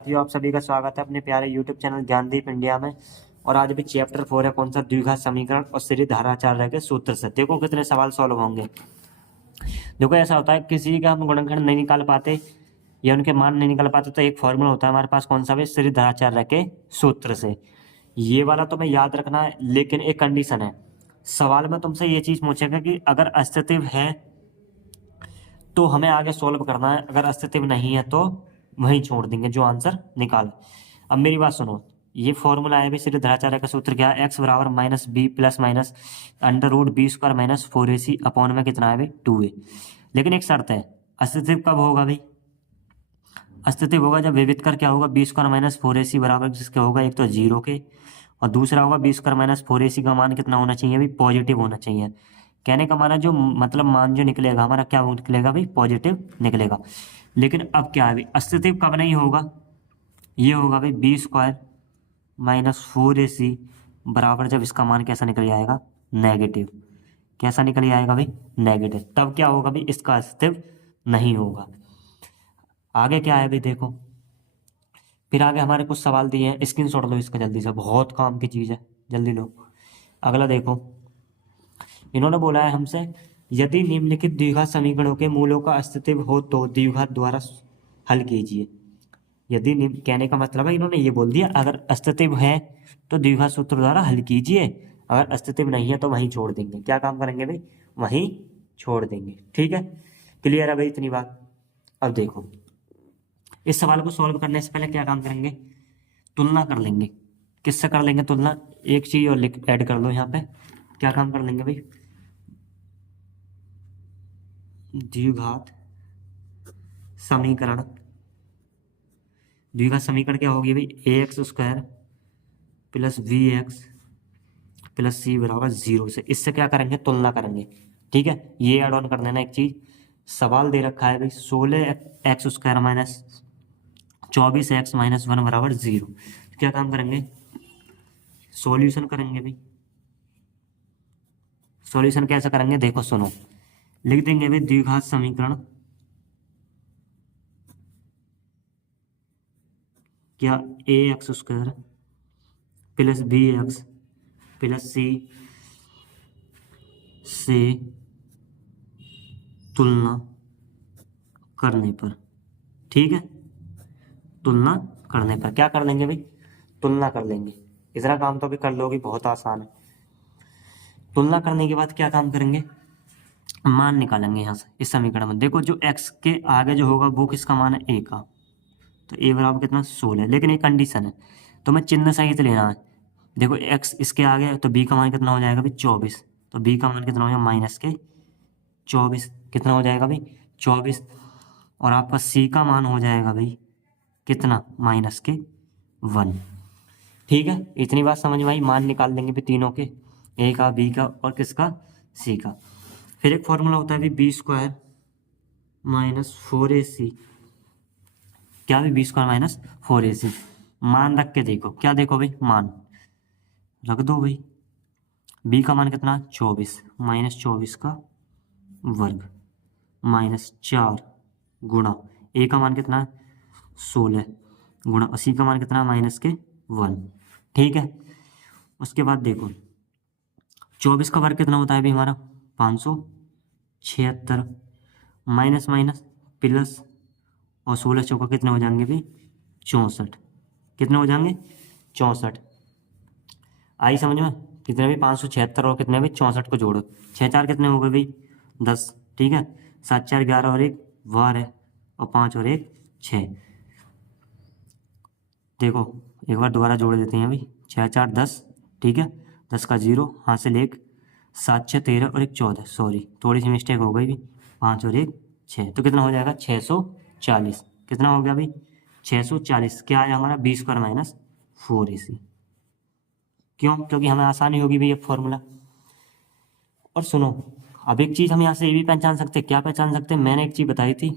साथियों, आप सभी का स्वागत है अपने प्यारे YouTube चैनल ज्ञानदीप इंडिया में। और आज भी चैप्टर 4 है कौन सा, द्विघात समीकरण और सीधी धाराचार्य के सूत्र से। देखो कितने सवाल सॉल्व होंगे। देखो ऐसा होता है, किसी का हम गुणनखंड नहीं निकाल पाते या उनके मान नहीं निकाल पाते तो एक फॉर्मूला होता है हमारे पास, कौन सा भी, सीधी धाराचार्य के सूत्र से। ये वाला तो मैं याद रखना है, लेकिन एक कंडीशन है। सवाल में तुमसे ये चीज पूछेगा कि अगर अस्तित्व है तो हमें आगे सॉल्व करना है, अगर अस्तित्व नहीं है तो वहीं छोड़ देंगे जो आंसर निकाल। अब मेरी बात सुनो, ये फॉर्मूला है भी सीधे धाराचार्य का सूत्र क्या है, एक्स बराबर minus b plus minus under root b square minus 4ac upon में कितना है भाई 2a। लेकिन एक शर्त है, अस्तित्व कब होगा भाई, अस्तित्व होगा जब विविध कर क्या होगा, बी स्क्वायर माइनस 4ac बराबर किसके होगा, एक तो जीरो के, और दूसरा होगा बी स्क्वायर माइनस 4ac का मान कितना होना चाहिए भाई, पॉजिटिव होना चाहिए। कहने का माना जो मतलब मान जो निकलेगा हमारा क्या निकलेगा भाई, पॉजिटिव निकलेगा। लेकिन अब क्या है भाई, अस्तित्व कब नहीं होगा, ये होगा भाई बी स्क्वायर माइनस 4ac बराबर जब इसका मान कैसा निकल जाएगा, नेगेटिव। कैसा निकल आएगा भाई, नेगेटिव। तब क्या होगा भाई, इसका अस्तित्व नहीं होगा। आगे क्या है भाई देखो, फिर आगे हमारे कुछ सवाल दिए हैं, स्क्रीनशॉट लो इसका जल्दी से, बहुत काम की चीज़ है, जल्दी लो। अगला देखो, इन्होंने बोला है हमसे, यदि निम्नलिखित द्विघात समीकरणों के मूलों का अस्तित्व हो तो द्विघात द्वारा हल कीजिए। यदि कहने का मतलब है, इन्होंने ये बोल दिया अगर अस्तित्व है तो द्विघात सूत्र द्वारा हल कीजिए, अगर अस्तित्व नहीं है तो वहीं छोड़ देंगे। क्या काम करेंगे भाई, वहीं छोड़ देंगे। ठीक है, क्लियर है भाई इतनी बात। अब देखो, इस सवाल को सॉल्व करने से पहले क्या काम करेंगे, तुलना कर लेंगे। किससे कर लेंगे तुलना, एक चीज और लिख ऐड कर लो यहाँ पे। क्या काम कर लेंगे भाई, द्विघात समीकरण। द्विघात समीकरण क्या होगी भाई, a x square plus b x plus c बराबर 0 से, इससे क्या करेंगे, तुलना करेंगे। ठीक है, ये ऐड ऑन कर देना एक चीज। सवाल दे रखा है भाई 16x² माइनस 24x-1 बराबर 0। क्या काम करेंगे, सॉल्यूशन करेंगे भाई। सॉल्यूशन कैसे करेंगे देखो सुनो, लिख देंगे भाई द्विघात समीकरण क्या, a x square plus b x plus c से तुलना करने पर। ठीक है, तुलना करने पर क्या कर लेंगे भाई, तुलना कर लेंगे। इतना काम तो अभी कर लोगे, बहुत आसान है। तुलना करने के बाद क्या काम करेंगे, मान निकालेंगे यहाँ से इस समीकरण में। देखो जो x के आगे जो होगा वो किसका मान है, a का, तो a बराबर कितना 16। लेकिन एक कंडीशन है, तो मैं चिन्ह सहित लेना है। देखो x इसके आगे है तो b का मान कितना हो जाएगा भाई 24, तो b का मान कितना हो जाएगा माइनस के 24, कितना हो जाएगा भाई 24। और आपका c का मान हो जाएगा भाई कितना, माइनस के 1। ठीक है, इतनी बात समझ में आई। मान निकाल देंगे भी तीनों के, a का, b का और किसका, c का। फिर एक फॉर्मूला होता है बी स्क्वायर माइनस 4ac, क्या भी बी स्क्वायर माइनस 4ac। मान रख के देखो, क्या देखो भाई, मान रख दो भाई। b का मान कितना 24, माइनस 24 का वर्ग माइनस 4 गुणा a का मान कितना 16 गुणा c का मान कितना माइनस के 1। ठीक है, उसके बाद देखो 24 का वर्ग कितना होता है भाई हमारा 576, माइनस माइनस प्लस, और 16 चौका कितने हो जाएंगे भाई 64, कितने हो जाएंगे 64। आई समझ में, कितने भी 576 और कितने भी 64 को जोड़ो, 6 4 कितने हो गए भाई 10। ठीक है, 7 4 11 और 1 12 और 5 और 1 6। देखो एक बार दोबारा जोड़ देते हैं भाई, 6 4 10। ठीक है, 10 का 0 हासिल 1, 7 6 13 और 1 14, सॉरी थोड़ी सी मिस्टेक हो गई भी, 5 और 1 6, तो कितना हो जाएगा 640। कितना हो गया भाई 640। क्या आया हमारा बी स्क्वायर माइनस 4ac। क्यों, क्योंकि हमें आसानी होगी भाई ये फॉर्मूला। और सुनो, अब एक चीज़ हम यहाँ से ये भी पहचान सकते हैं, क्या पहचान सकते हैं, मैंने एक चीज़ बताई थी,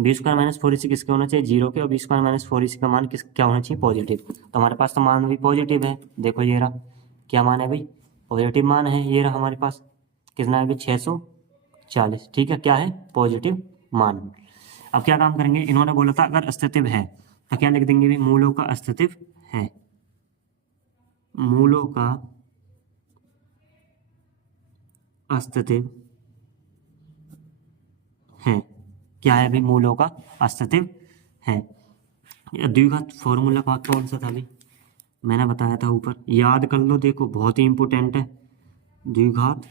बी स्क्वायर माइनस 4ac किसके होना चाहिए, 0 के, और बी स्क्वायर माइनस 4ac का मान किस क्या होना चाहिए, पॉजिटिव। तो हमारे पास तो मान भी पॉजिटिव है। देखो ये रहा, क्या मान है भाई, पॉजिटिव मान है। ये रहा हमारे पास कितना है भाई 640। ठीक है, क्या है, पॉजिटिव मान। अब क्या काम करेंगे, इन्होंने बोला था अगर अस्तित्व है तो क्या लिख देंगे भी, मूलों का अस्तित्व है, मूलों का अस्तित्व है। क्या है भी, मूलों का अस्तित्व है। द्विघात फॉर्मूला का कौन सा था भी, मैंने बताया था ऊपर, याद कर लो, देखो बहुत ही इंपॉर्टेंट है। द्विघात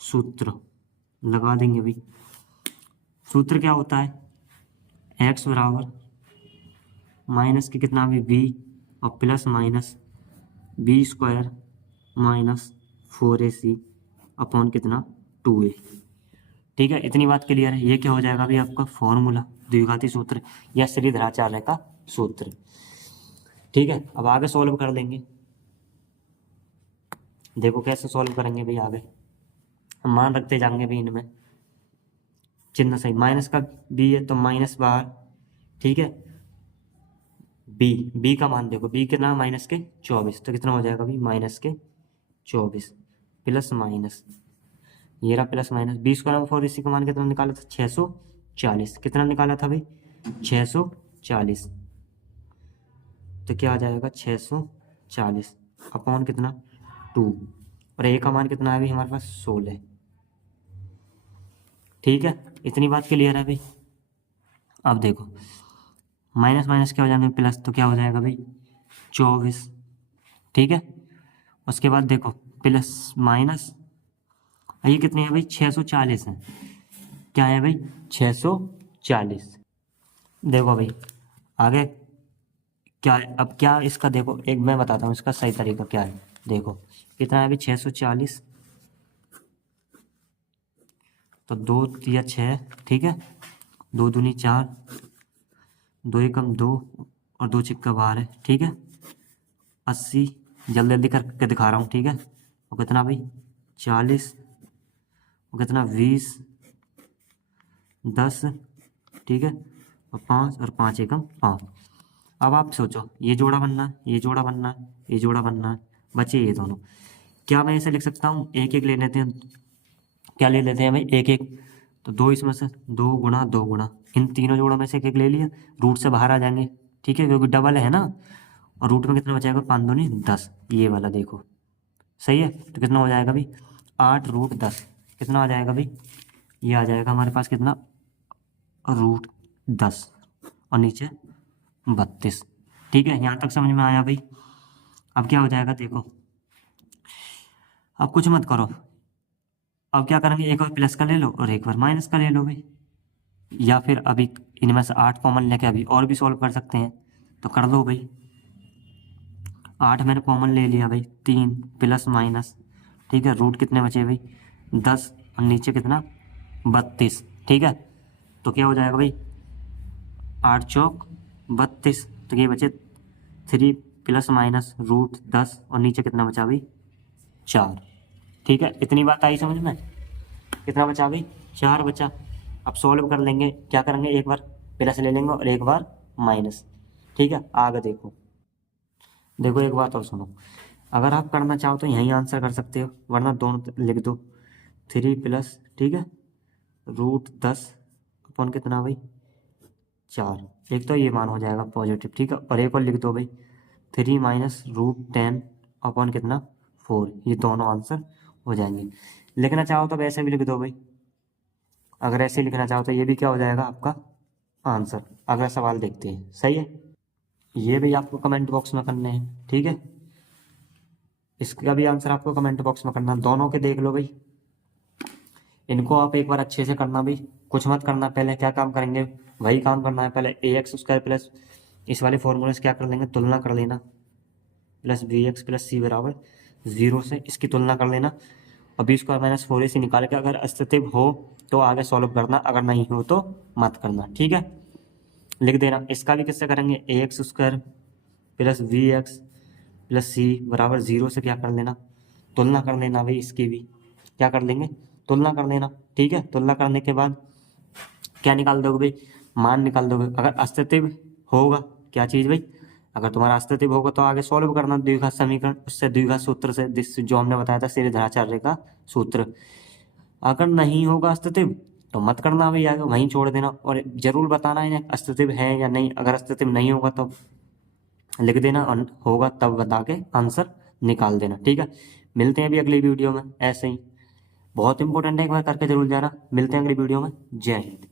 सूत्र लगा देंगे भाई। सूत्र क्या होता है, एक्स बराबर माइनस के कितना भी बी और plus minus b square minus 4ac upon कितना 2a। ठीक है, इतनी बात क्लियर है। ये क्या हो जाएगा अभी आपका फॉर्मूला, द्विघाती सूत्र या श्रीधराचार्य का सूत्र। ठीक है, अब आगे सॉल्व कर लेंगे। देखो कैसे सॉल्व करेंगे भाई आगे, हम मान रखते जाएंगे भी इनमें, चिन्ह सही, माइनस का बी है तो माइनस बाहर। ठीक है, बी का मान देखो, बी कितना माइनस के 24, तो कितना हो जाएगा भाई माइनस के 24 प्लस माइनस, ये रहा plus minus, b square 4ac का मान कितना निकाला था 640, कितना निकाला था भाई 640, तो क्या आ जाएगा 640 अपॉन कितना 2, और ए का मान कितना है भाई हमारे पास 16। ठीक है, इतनी बात क्लियर है भाई। अब देखो माइनस माइनस क्या हो जाएंगे प्लस, तो क्या हो जाएगा भाई 24। ठीक है, उसके बाद देखो प्लस माइनस, ये कितने हैं भाई 640 है, क्या है भाई 640। देखो भाई आगे क्या है, अब क्या इसका देखो, एक मैं बताता हूँ इसका सही तरीका क्या है। देखो कितना है भाई 640, तो 2 या 6, ठीक है, 2 दूनी 4, 2 एकम 2 और 2 चिक्का 12 है। ठीक है, 80, जल्दी जल्दी करके दिखा रहा हूँ। ठीक है, और कितना भाई 40, और कितना 20, 10, ठीक है, और 5 और 5 एकम 5। अब आप सोचो, ये जोड़ा बनना है, ये जोड़ा बनना है, ये जोड़ा बनना है, बचे ये दोनों। क्या मैं ऐसे लिख सकता हूँ, एक एक ले लेते हैं, क्या ले लेते हैं भाई एक एक, तो 2 इसमें से 2 गुणा 2 गुणा, इन तीनों जोड़ों में से एक एक ले लिया, रूट से बाहर आ जाएंगे। ठीक है, क्योंकि डबल है ना, और रूट में कितना बचेगा 5 दूनी 10, ये वाला देखो सही है, तो कितना हो जाएगा भाई 8 रूट 10, कितना आ जाएगा भाई, ये आ जाएगा हमारे पास कितना रूट 10 और नीचे 32। ठीक है, यहाँ तक समझ में आया भाई। अब क्या हो जाएगा देखो, अब कुछ मत करो, अब क्या करेंगे, एक बार प्लस का ले लो और एक बार माइनस का ले लो भाई, या फिर अभी इनमें से 8 कॉमन लेके अभी और भी सॉल्व कर सकते हैं, तो कर लो भाई। 8 मैंने कॉमन ले लिया भाई, 3 प्लस माइनस, ठीक है, रूट कितने बचे भाई 10 और नीचे कितना 32। ठीक है, तो क्या हो जाएगा भाई 8 चौक 32, तो ये बचे 3 प्लस माइनस रूट 10 और नीचे कितना बचा भाई 4। ठीक है, इतनी बात आई समझ में, कितना बचा भाई 4 बचा। अब सॉल्व कर लेंगे, क्या करेंगे, एक बार प्लस ले लेंगे और एक बार माइनस। ठीक है, आगे देखो, देखो एक बात और सुनो, अगर आप करना चाहो तो यहीं आंसर कर सकते हो, वरना दोनों लिख दो, 3 प्लस, ठीक है, रूट 10 अपॉन कितना भाई 4, एक तो ये मान हो जाएगा पॉजिटिव। ठीक है, और एक और लिख दो भाई 3 माइनस रूट 10 अपॉन कितना 4, ये दोनों आंसर हो जाएंगे। लिखना चाहो तो वैसे भी लिख दो भाई, अगर ऐसे लिखना चाहो तो ये भी क्या हो जाएगा आपका आंसर। अगला सवाल देखते हैं, सही है, ये भी आपको कमेंट बॉक्स में करने हैं। ठीक है, इसका भी आंसर आपको कमेंट बॉक्स में करना, दोनों के देख लो भाई, इनको आप एक बार अच्छे से करना भाई, कुछ मत करना। पहले क्या काम करेंगे, वही काम करना है, पहले ax² प्लस इस वाले फॉर्मूले से क्या कर लेंगे, तुलना कर लेना, प्लस bx प्लस c बराबर 0 से इसकी तुलना कर लेना, और b² माइनस 4ac निकाल के अगर अस्तित्व हो तो आगे सॉल्व करना, अगर नहीं हो तो मत करना। ठीक है, लिख देना। इसका भी किससे करेंगे, ax² plus bx plus c बराबर 0 से क्या कर लेना, तुलना कर लेना भाई, इसकी भी क्या कर लेंगे, तुलना कर लेना। ठीक है, तुलना करने के बाद क्या निकाल दोगे भाई, मान निकाल दोगे। अगर अस्तित्व होगा, क्या चीज़ भाई, अगर तुम्हारा अस्तित्व होगा तो आगे सॉल्व करना द्विघात समीकरण, उससे द्विघात सूत्र से, जो हमने बताया था श्रीधराचार्य का सूत्र। अगर नहीं होगा अस्तित्व तो मत करना भैया, वहीं छोड़ देना। और जरूर बताना इन्हें अस्तित्व है या नहीं। अगर अस्तित्व नहीं होगा तो लिख देना, होगा तब बता के आंसर निकाल देना। ठीक है, मिलते हैं अभी अगली वीडियो में ऐसे ही। बहुत इंपॉर्टेंट है, एक बार करके जरूर जाना। मिलते हैं अगली वीडियो में। जय हिंद।